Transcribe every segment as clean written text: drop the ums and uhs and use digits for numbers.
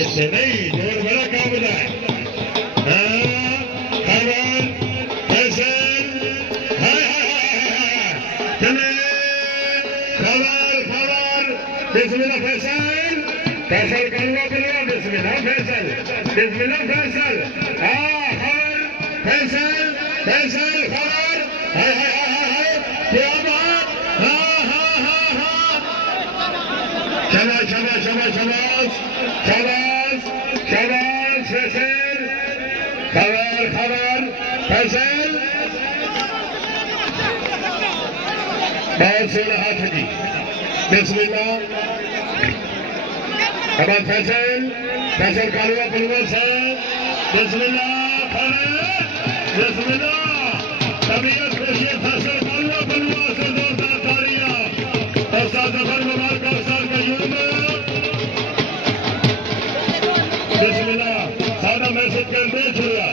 इससे नहीं जोर बड़ा काम है। खबर फैसल चले खबर खबर बिस्मिल्लाह फैसल फैसल करूँगा बोलूँगा बिस्मिल्लाह फैसल फैसल खबर फैसल फैसल खबर क्या बात शाबाश शाबाश शाबाश शाबाश शाबाश शाबाश फैसल खबर खबर फैसल बहुत सोलह हाथ जी बिस्मिल्लाह खबर फैसल फैसल कालुआ पलुआ साहब बिस्मिल्लाह बिस्मिल्लाह तबीयत खुशी फैसल कालुआ पलुआ से जोरदार तालियां उस्ताद जफर मुबारक उस्ताद कयूम बिस्मिल्लाह सादा मैसेज कर दे छुड़ा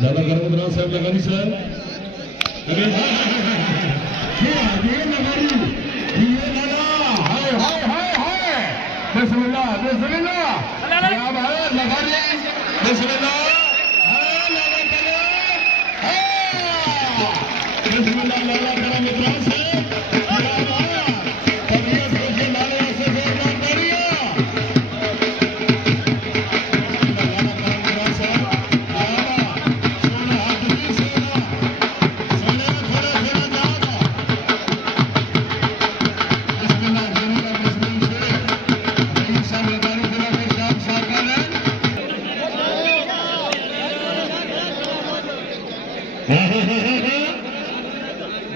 ज्यादा गर्म बना साहब लगानी सर अरे ये लगानी ये लगा हाय हाय हाय हाय बिस्मिल्लाह बिस्मिल्लाह क्या भाई लगानी बिस्मिल्लाह हाय लगा चले बिस्मिल्लाह लगा करा मित्रों से क्या भाई तबीयत खुशी लाले से जोरदार तालियां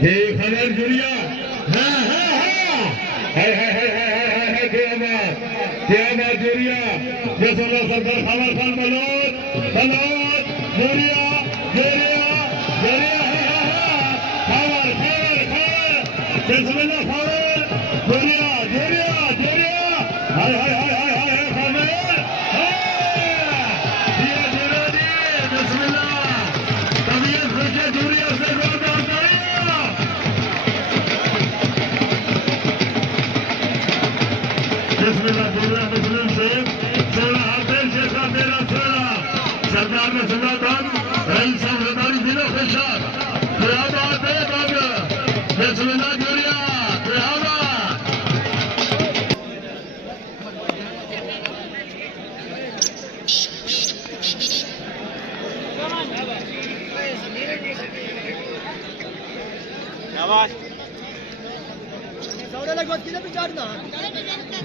ये खबर जुड़िया क्या बात जुड़िया जैसा सरकार खबर खान बलोत बलोत जुड़िया जुड़िया जुड़िया खबर खबर खबर बिस्मिल्लाह खबर जुड़िया जुड़िया जुड़िया हाय हाय हाय हाय हाय खबर दिया जुड़ा दी बिस्मिल्लाह तबीयत खुशी जुड़िया से जोरदार बिस्मिल्लाह मुस्लिम से 16 अप्रैल से 13 सरकार ने सुना था रईस सरदारी दिलो खुशाद क्या बात है बाबा बिस्मिल्लाह जुड़िया क्या बात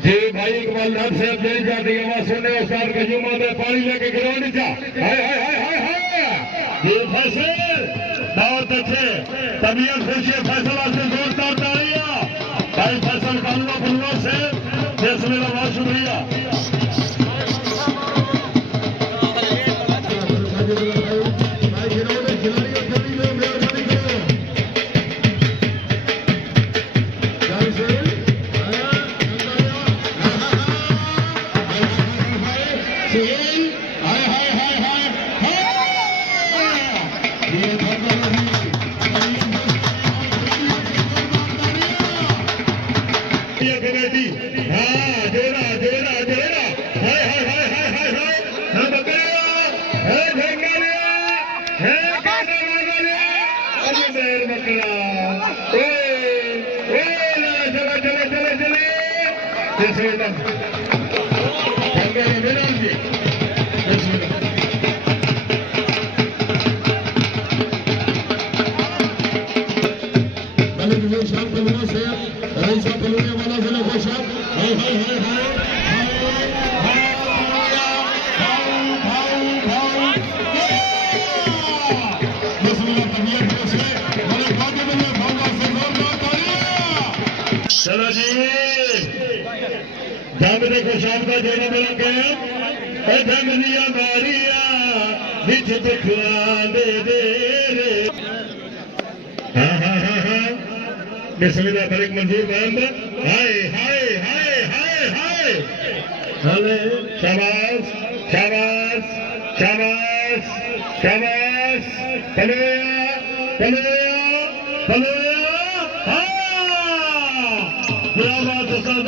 जी भाई इकबाल नाथ साहब जल्दी जाती आवाज सुनने उस्ताद कयूम में पानी लेके ग्राउंड जा हाय हाय हाय हाय हाय ये फैसल बहुत अच्छे तबीयत खुशी फैसला से जोरदार तालियां भाई फैसल कालुआ पुलवा से बिस्मिल्लाह बहुत शुक्रिया चलो जी जब देखो शाम का जोड़ा मिला के जंगलिया मारिया विच दिखला दे रे। हाँ बिस्मिल्लाह तरीक मंजूर बंद। हाय हाय हाय हाय हाय हले शाबाश शाबाश शाबाश शाबाश पलोया पलोया पलोया। हाँ क्या बात है साथ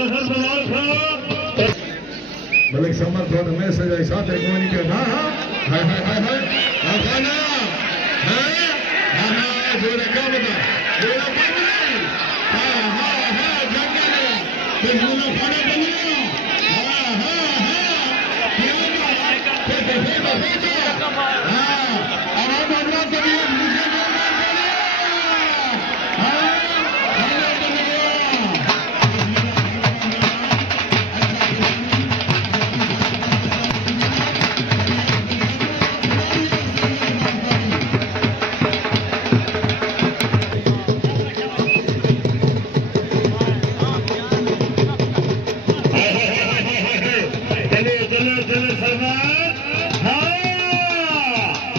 मलिक समर थोड़ा मैसेज आई साथ है कोई नहीं के। हाँ हाँ हाय हाय हाय हाय आखाना हाँ हाँ हाँ जोरे क्या बता जोरे बंदी। हाँ हाँ हाँ जंगल है बिस्मिल्लाह खाना बनिया। हाँ हाँ हाँ क्या बात हाँ आराम आराम तबीयत मुझे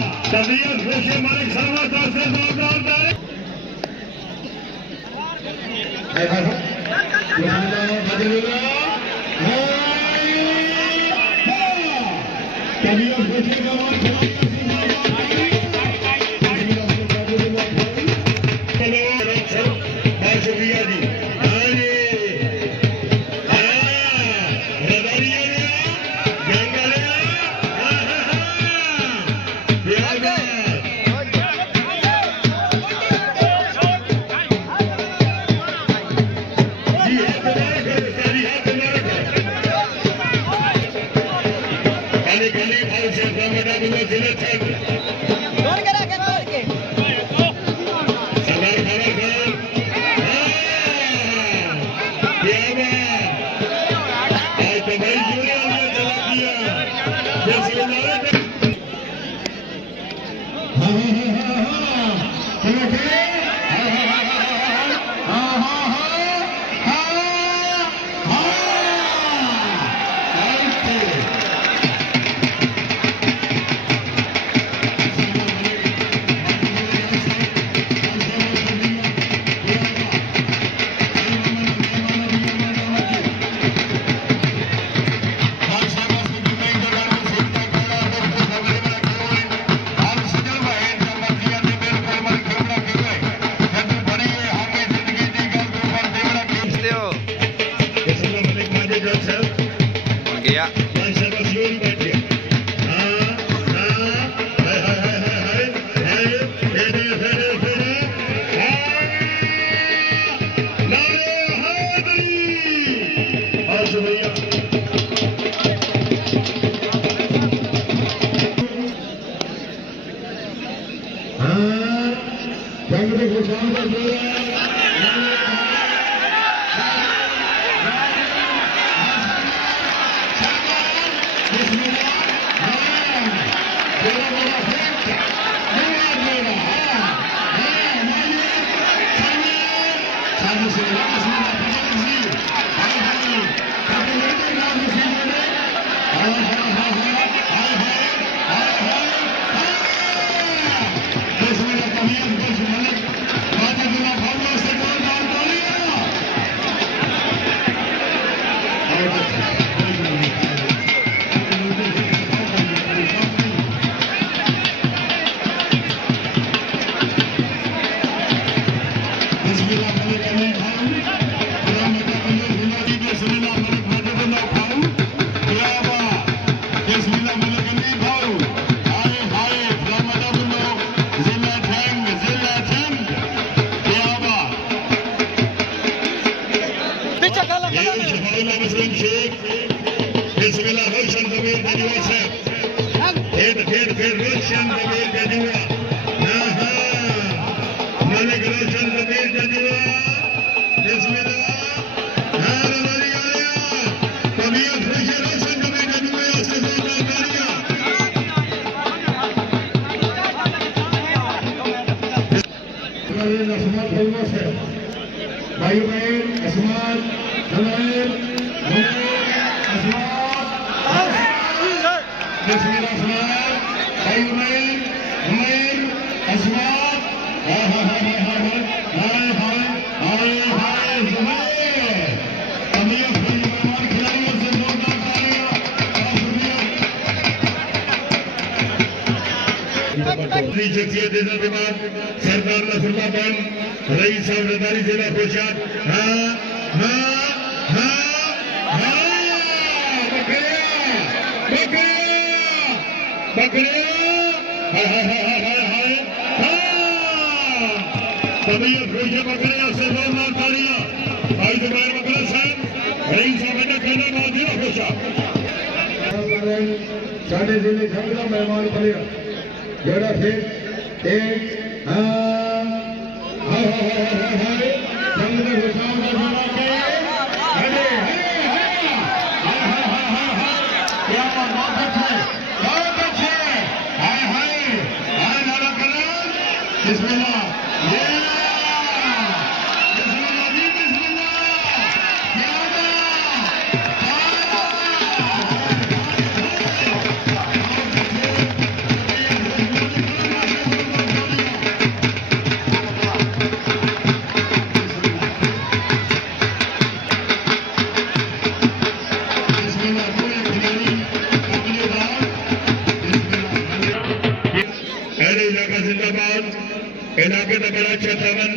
तबीयत खुशी मलिक शर्मा तरफ से जोरदार शुक्रिया जी। मुस्लिम शेख बिस्मिल्लाह रोशन कबीर गजुआ साहब फिर रोशन कबीर गजुआ। हाँ हाँ मलिक रोशन कबीर गजुआ बिस्मिल्लाह। हाँ रवानी आया तबीयत खुशी रोशन कबीर गजुआ से जोरदार भाई बहन असमान जलाल भाई शख्सियत इज्जत सरदार नसरुल्लाह खान रईस साहब रदारी जिला कोशाद हाँ हाँ हाँ हाँ बकरिया हाय हाय हाय हाय हाय हाँ तबीयत खुश है बकरिया से जोरदार तालियां भाई जुबैर बकरा साहब रईस साहब ने कहना बहुत दिया कोशाद साढ़े जिले झगड़ा मेहमान बलिया जोड़ा फिर एक इलाके का बड़ा अच्छा तावन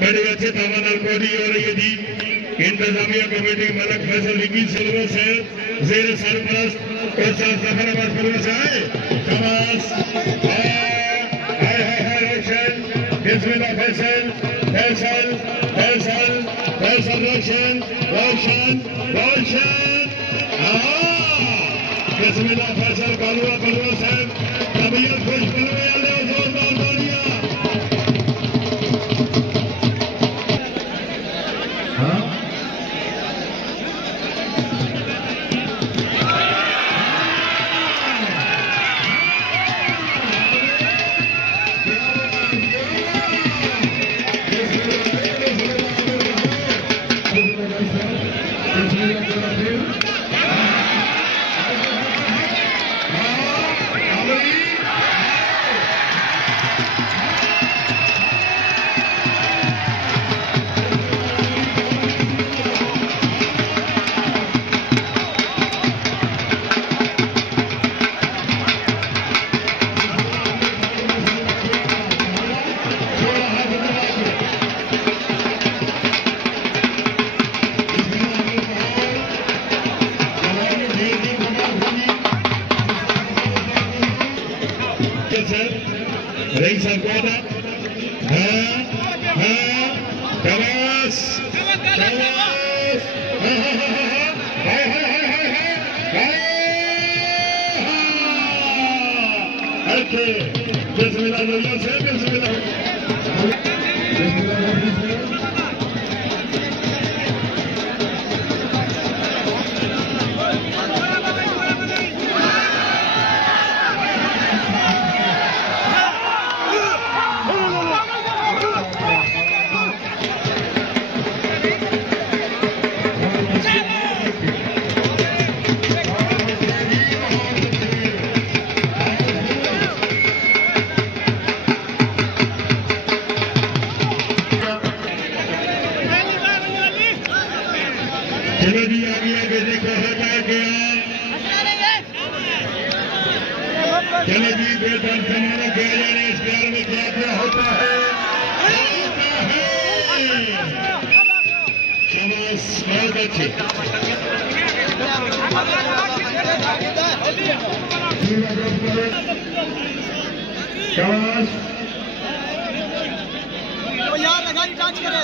बड़े अच्छे तावन अलकोदी हो रही है जी इंतजामिया कमेटी मलक फैसल लिखी सिल्वर से जेर सरपरस्त प्रशासन जफराबाद फरवा से आए शबाश हाय हाय हाय रोशन बिस्मिल्लाह फैसल फैसल फैसल फैसल रोशन रोशन रोशन बिस्मिल्लाह फैसल कालुआ पलवा साहब तबीयत खुश पलवे वाले जोरदार तालियां रईस साहब को आता हाँ हाँ शबाश शबाश हाय हाय हाय हाय हाय ओके बिस्मिल्लाह नजर से बिस्मिल्लाह चलो जी आगे आगे देखो होता है क्या चलो जी बेहतर सम्मान किया जाने इस प्यार में क्या क्या होता है शाबाश बहुत अच्छे शाबाश यार लगाई टच करे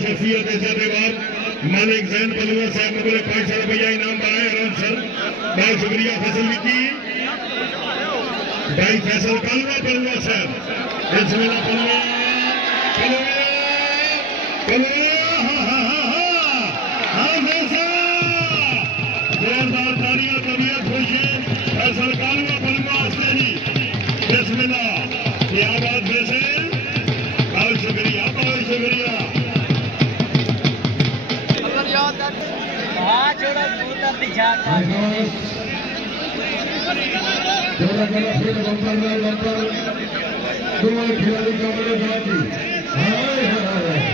शख्सियत मालिक जैन बलुआ साहब ने बोले 500 रुपया इनाम बनाए आराम सर बहुत शुक्रिया फैसल की भाई फैसल कालवा बलुआ साहब बिस्मिल्लाह बलुआ बलुआ बलुआ हाँ हाँ हाँ हाँ हाँ फैसल जोड़ा करा फिर बंपर दोनों खिलाड़ी कमरे जाती हाय हाय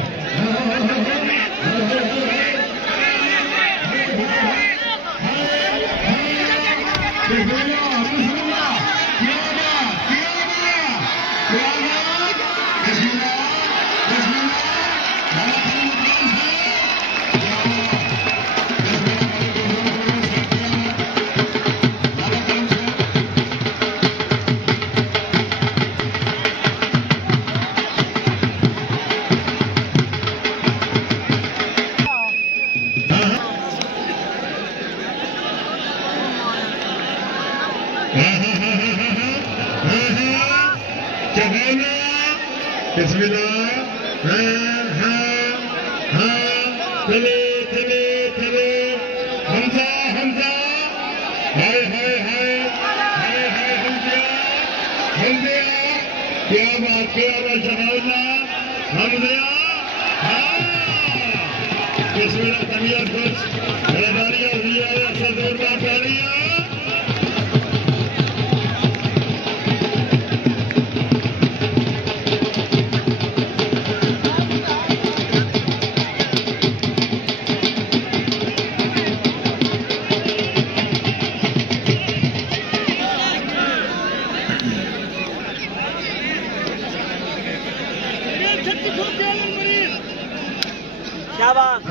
क्या बात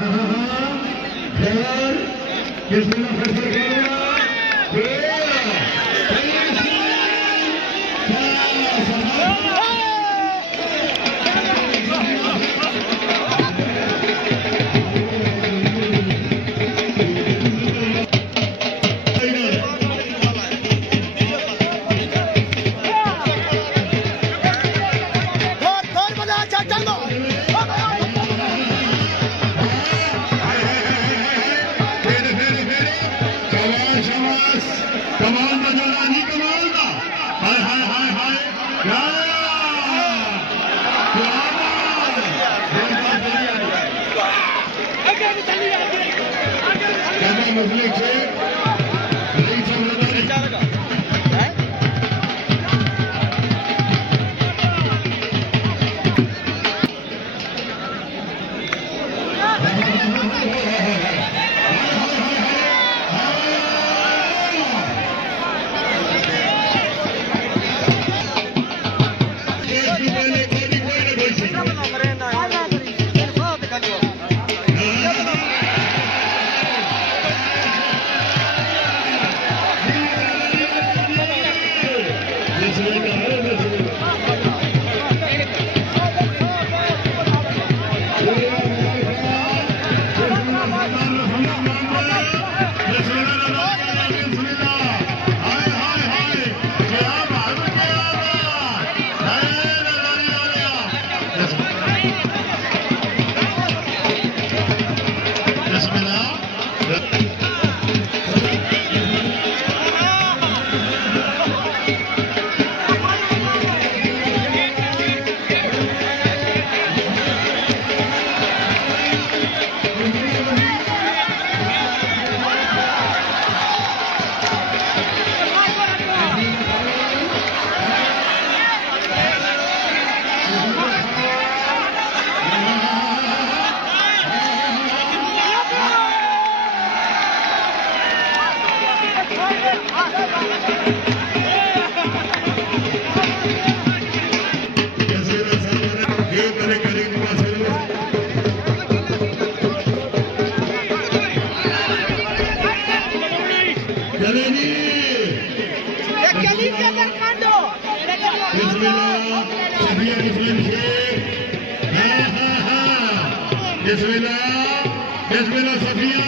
सफिया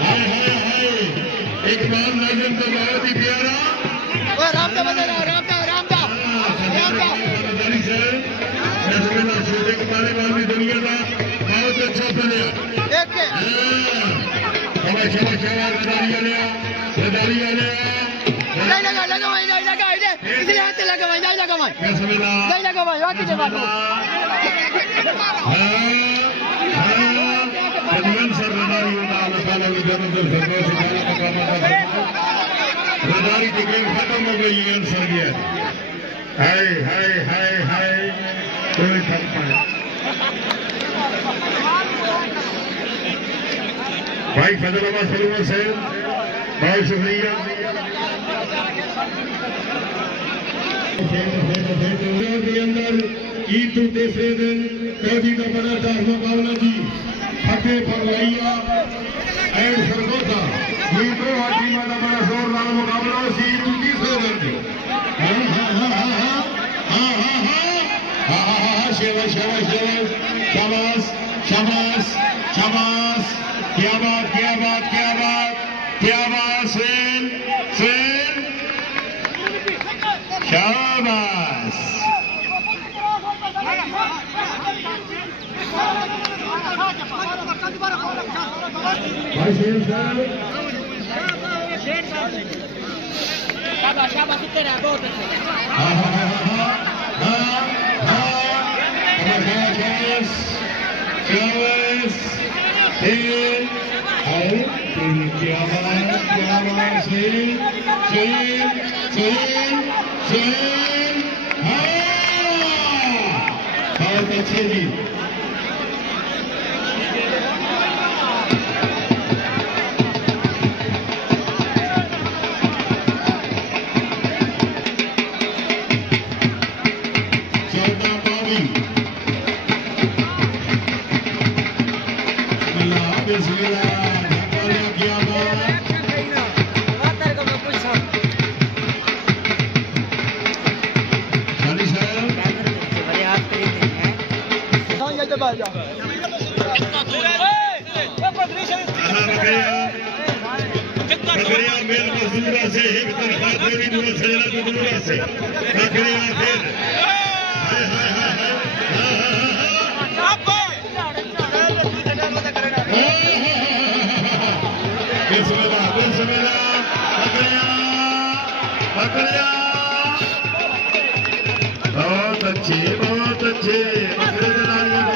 हाय हाय हाय एक बार नजर तो बहुत ही प्यारा रामदा बजा रामदा छोटे कमाने वाली दुनिया का बहुत अच्छा बने सर बदल संतोष वाला मकाम रदारी की गेम खत्म हो गई है आंसर गया हाय हाय हाय हाय कोई थक पाए भाई फजलाबाद सलूमा से बहुत शुक्रिया के अंदर ईद तो तीसरे दिन कौजी का बड़ा चार मुकाबला जी फतेह फरवैया एंड सरगोधा ये दो टीमों का बड़ा जोरदार मुकाबला सी ईद तो तीसरे दिन शाबाश शाबाश शाबाश शाबाश शाबाश क्या बात क्या बात क्या बात क्या बात सेन सेन शाबाश भाई सेन साहब शाबाश इतने रहा बहुत अच्छे बहुत अच्छे जी मेल मजदूरा से एक तरफा देवी दूर सजना दूरा से बकरिया फिर हाय हाय हाय बिस्मिल्लाह बकरिया बकरिया बहुत अच्छे बकरे